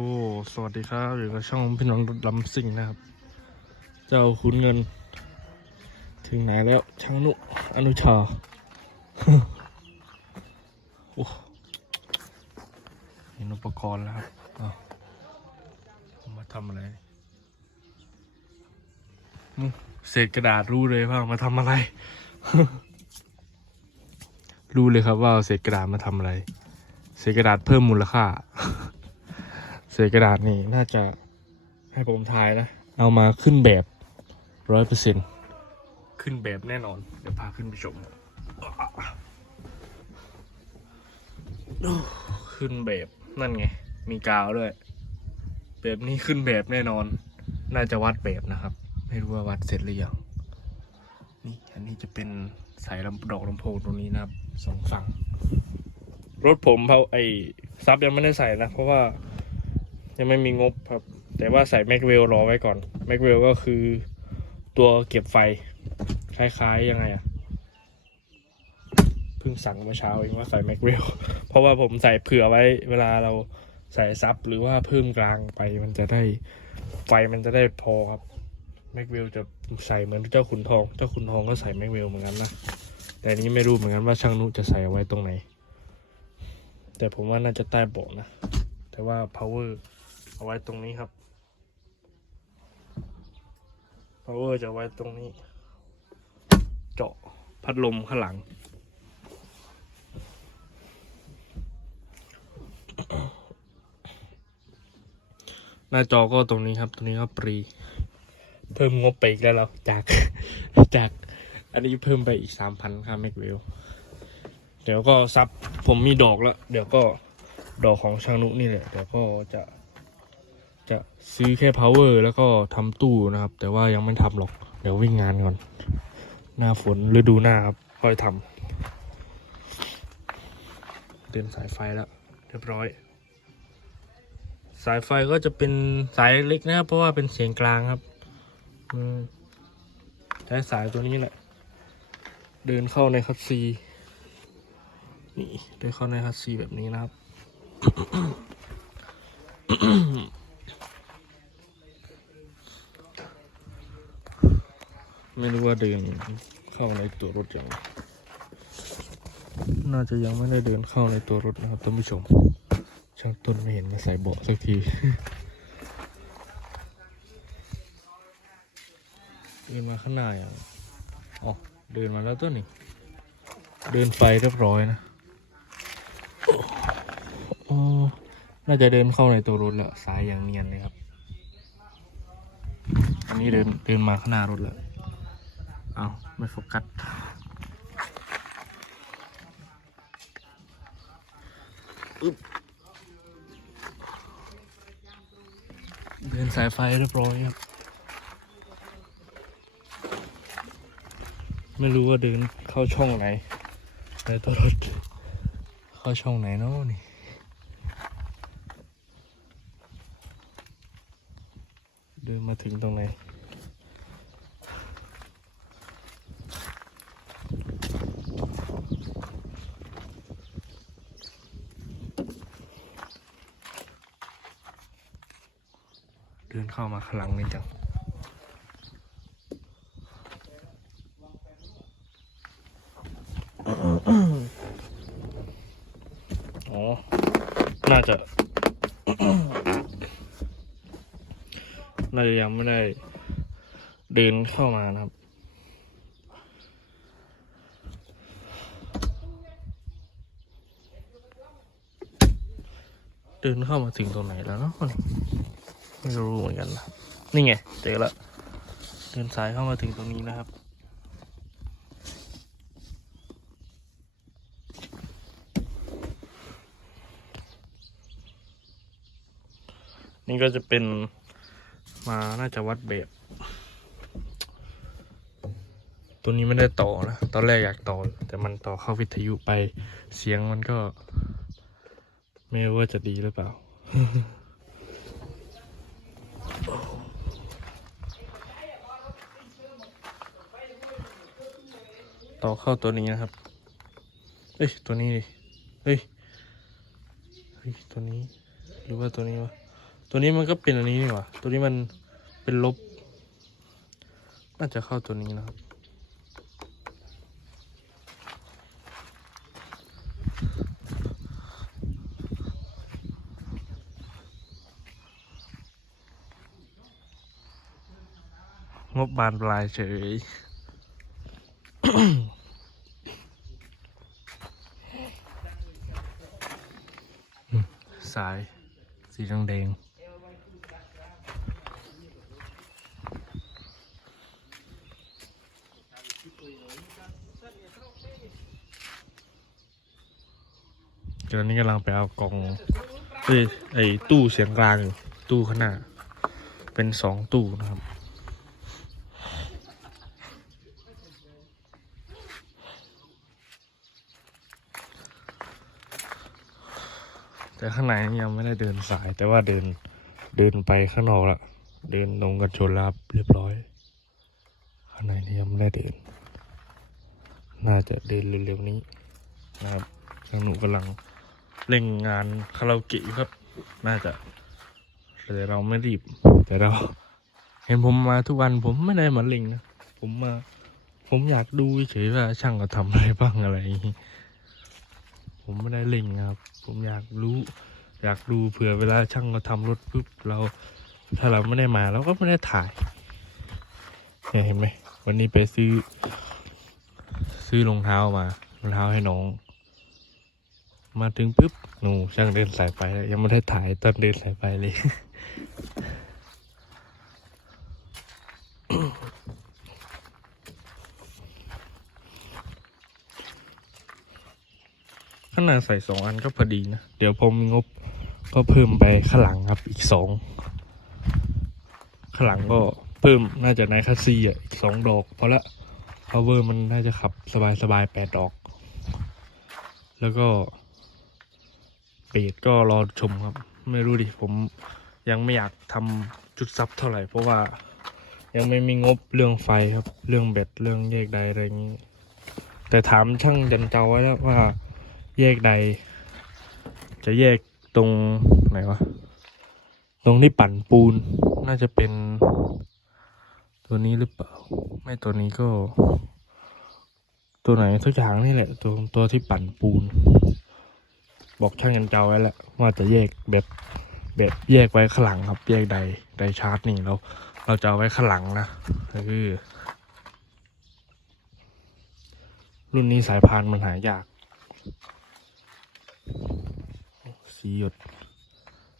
อ้ สวัสดีครับ อยู่กับช่องพี่น้องลำสิ่งนะครับ เจ้าขุนเงิน ถึงไหนแล้ว ช่างนุ อนุชาโอ้เห็นอุปกรณ์แล้วครับมาทำอะไรเศษกระดาษรู้เลยว่ามาทำอะไร รู้เลยครับว่าเศษกระดาษมาทำอะไร เศษกระดาษเพิ่มมูลค่า เศษกระดาษนี่น่าจะให้ผมทายนะ เอามาขึ้นแบบร้อยเปอร์เซ็นขึ้นแบบแน่นอน เดี๋ยวพาขึ้นไปชม ขึ้นแบบนั่นไง มีกาวด้วย แบบนี้ขึ้นแบบแน่นอน น่าจะวัดแบบนะครับ ไม่รู้ว่าวัดเสร็จหรือยังนี่อันนี้จะเป็นสายลำดอกลำโพงตรงนี้นะครับสองฝั่ง รถผมเขาไอซับยังไม่ได้ใส่นะ เพราะว่า ยังไม่มีงบครับ แต่ว่าใส่แม็กเวลรอไว้ก่อนแม็กเวลก็คือตัวเก็บไฟ คล้ายๆยังไงอะเพิ่งสั่งเมื่อเช้าเองว่าใส่แม็กเวลเพราะว่าผมใส่เผื่อไว้เวลาเราใส่ซับหรือว่าเพิ่มกลางไปมันจะได้ไฟมันจะได้พอครับแม็กเวลจะใส่เหมือนเจ้าขุนทอง เจ้าขุนทองก็ใส่แม็กเวลเหมือนกันนะแต่นนี้ไม่รู้เหมือนกันว่าช่างนุจะใส่เอาไว้ตรงไหน แต่ผมว่าน่าจะใต้เบาะนะ แต่ว่า power เอาไว้ตรงนี้ครับ power จะไว้ตรงนี้ เจาะพัดลมข้างหลัง หน้าจอก็ตรงนี้ครับ ตรงนี้ก็ปรี เพิ่มงบไปอีกแล้วเราจากจากอันนี้เพิ่มไปอีกสามพันค่าแม็กเวล เดี๋ยวก็ซับผมมีดอกแล้ว เดี๋ยวก็ดอกของช่างนุนี่แหละเดี๋ยวก็จะ จะซื้อแค่ power แล้วก็ทำตู้นะครับ แต่ว่ายังไม่ทำหรอก เดี๋ยววิ่งงานก่อน หน้าฝนฤดูหน้าครับค่อยทำเดินสายไฟแล้ว เรียบร้อย สายไฟก็จะเป็นสายเล็กนะครับเพราะว่าเป็นเสียงกลางครับใช้สายตัวนี้แหละ เดินเข้าในคัสซีนี่เดินเข้าในคัสซีแบบนี้นะครับ ไม่รู้ว่าเดินเข้าในตัวรถยังน่าจะยังไม่ได้เดินเข้าในตัวรถนะครับท่านผู้ชมช่างต้นไม่เห็นมาใส่เบาะสักทีเดินมาข้างหน้าอย่างอ๋อเดินมาแล้วต้นนี่เดินไฟเรียบร้อยนะโอ้น่าจะเดินเข้าในตัวรถแล้วสายอย่างเนียนเลยครับ อันนี้เดินเดินมาข้างหน้ารถแล้ว ไม่โฟกัสอึ๊บเดินสายไฟเรียบร้อยครับ ไม่รู้ว่าเดินเข้าช่องไหนในตัวรถ เข้าช่องไหนเนาะนี่เดินมาถึงตรงไหน ดินเข้ามาข้างหลังนี่จังอ๋อ น่าจะ น่าจะยังไม่ได้เดินเข้ามานะครับเดินเข้ามาถึงตรงไหนแล้วเนาะนี่ ไม่รู้เหมือนกันนะนี่ไงเจอแล้วเดินสายเข้ามาถึงตรงนี้นะครับ นี่ก็จะเป็นมาน่าจะวัดแบบตัวนี้ไม่ได้ต่อนะตอนแรกอยากต่อ แต่มันต่อเข้าวิทยุไปเสียงมันก็ ไม่รู้ว่าจะดีหรือเปล่า ต่อเข้าตัวนี้นะครับ เอ้ย ตัวนี้ดิ เฮ้ย เฮ้ย ตัวนี้ หรือว่าตัวนี้วะ ตัวนี้มันก็เป็นอันนี้นี่หว่า ตัวนี้มันเป็นลบ น่าจะเข้าตัวนี้นะครับ งบบานปลายเฉย สาย สีแดงแดงเดี๋ยวนี้กำลังไปเอากล่องเอ้ยไอ้ตู้เสียงกลางอยู่ ตู้ข้างหน้า เป็นสองตู้นะครับ แต่ข้างในยังไม่ได้เดินสาย แต่ว่าเดินเดินไปข้างนอกละเดินลงกันชนรับเรียบร้อย ข้างในนี่ยังไม่ได้เดิน น่าจะเดินเร็วๆนี้นะครับทางหนูกำลังเร่งงานคาราโอเกะอยู่ครับ น่าจะแต่เราไม่รีบ แต่เรา เห็นผมมาทุกวันผมไม่ได้มาเร่งนะผมมา ผมอยากดูเฉยว่าช่างเขาทำอะไรบ้างอะไรอย่างงี้ ผมไม่ได้เล่งครับ ผมอยากรู้อยากดูเผื่อเวลาช่างเขาทำรถปุ๊บเราถ้าเราไม่ได้มาเราก็ไม่ได้ถ่ายเนี่ยเห็นไหมวันนี้ไปซื้อ ซื้อรองเท้ามารองเท้าให้น้อง มาถึงปุ๊บหนูช่างเดินสายไปแล้วยังไม่ได้ถ่ายตอนเดินสายไปเลย ขนาดใส่สองอันก็พอดีนะ เดี๋ยวผมมีงบก็เพิ่มไปข้างหลังครับอีกสองข้างหลังก็เพิ่มน่าจะในคัสซีอะอีกสองดอกพอละ power มันน่าจะขับสบายสบายๆแปดดอก แล้วก็เบสก็รอชมครับ ไม่รู้ดิผมยังไม่อยากทำจุดซับเท่าไหร่ เพราะว่ายังไม่มีงบเรื่องไฟครับ เรื่องแบตเรื่องแยกใดอะไรอย่างนี้ แต่ถามช่างยันเจ้าไว้แล้วว่า แยกใด จะแยกตรงไหนวะ ตรงที่ปั่นปูนน่าจะเป็น ตัวนี้หรือเปล่า ไม่ตัวนี้ก็ ตัวไหนทุกอย่างนี่แหละ ตัวตัวที่ปั่นปูน บอกช่างยันเจ้าไว้แล้วว่าจะแยกแบบแบบแยกไว้ข้างหลังครับ แยกใดใดชาร์จนี่เรา เราจะเอาไว้ข้างหลังนะคือรุ่นนี้สายพานมันหายาก สีหยด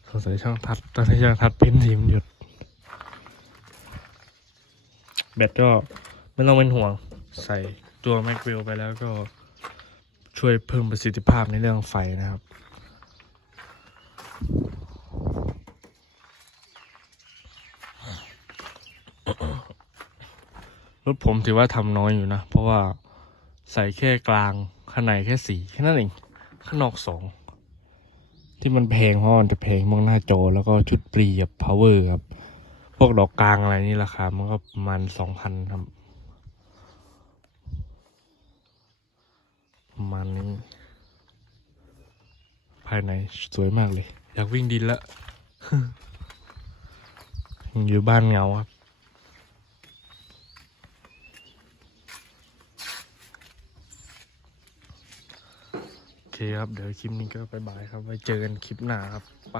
สงสัยช่างทัดตอนนี้ช่างทัดเป็นสีมันหยดแบตก็ไม่ต้องเป็นห่วง ใส่ตัวแมกวิลไปแล้วก็ช่วยเพิ่มประสิทธิภาพในเรื่องไฟนะครับ รถผมถือว่าทำน้อยอยู่นะ เพราะว่าใส่แค่กลางข้างในแค่สี่แค่นั้นเองข้างนอกสอง ที่มันแพงเพราะมันจะแพงมองหน้าจอแล้วก็ชุดปรีกับ power ครับ พวกดอกกลางอะไรนี่ราคามันก็ประมาณสองพันครับประมาณนี้ภายในสวยมากเลย อยากวิ่งดินละ อยู่บ้านเหงาครับ เคครับ เดี๋ยวคลิปนี้ก็บายบายครับ ไว้เจอกันคลิปหน้าครับไป